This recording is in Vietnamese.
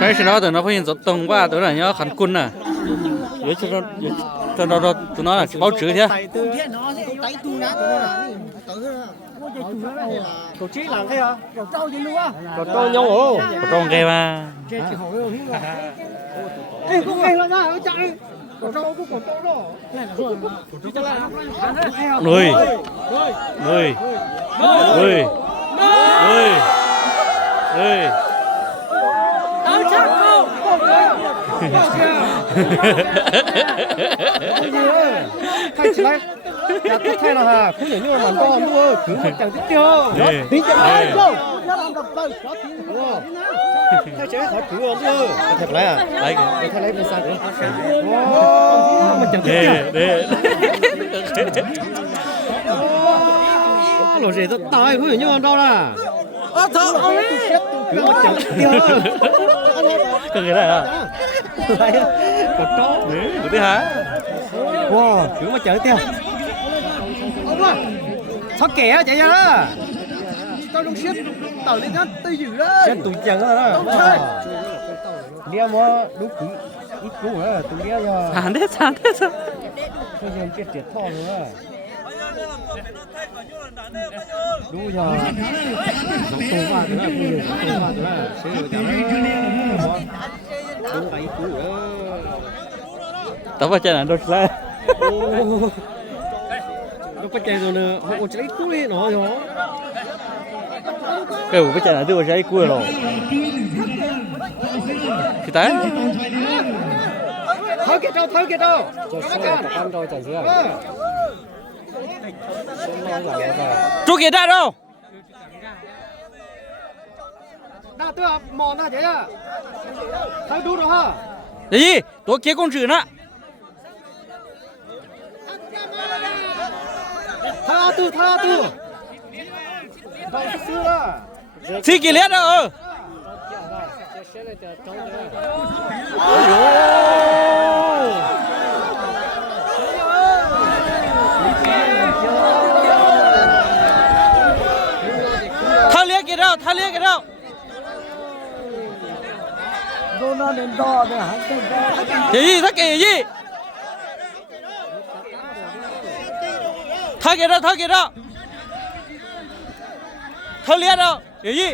sai sự đó tụi nó phải dọn tông qua tụi nó nhớ khẩn cun à với cho nó tụi nó là báo chữ thế tổ chức làm thế à? Rồi trâu gì luôn á. Rồi tôi nhau ổ. có trong cái mà Ê, có nghe là nó chạy. Rồi trâu cũng còn trâu đó. Này là rồi. nuôi nuôi nuôi nuôi nuôi Tao chắc không. Thay chỉ lại. Nhà tôi thay là hà, cũng như là làm to mua, cứ một chẳng tiếp theo. Tính chẳng ai đâu. Thay chế khỏi cứ ổn chứ. Thật lại à? đấy Thay lấy bên sang nữa. Mình chẳng thích để Lột gì tôi tài cũng như đâu là. thở. Cứ một chẳng tiếp theo. cái này à Còn trâu. cái thứ hả Wow, cứ một chẳng tiếp theo. Sao kẻ chạy ra đó. Tao don't shit. Tao lên ngắt tao giữ đấy. Chết tụi chẳng đó. Đeo mà đúng cú ít cú á, tụi đeo cho sàn thế sao bây giờ chết chết thò rồi á. Đúng rồi. Giống tôi vào nữa, bây giờ giống tôi vào nữa. Sẽ được chẳng. Đúng cái cú á. tao phải chơi là đôi lại Nó có chạy rồi nè, họ còn chạy cú đi nó rồi. cái phải chơi là đưa chơi cua rồi thì tới Thôi kìa đâu. Cho xe cả con rồi chẳng chưa. chú kia ra đâu Đã tôi mòn ra thế à. Thấy đúng rồi ha. cái gì tôi kia con chữ nữa Tha tư. Vậy xưa à. xí kia liệt đâu thao liệt kia đâu Rồi nó đến đo để hắn tên đo. cái gì thắc cái gì thao kia đâu thao liệt đâu cái gì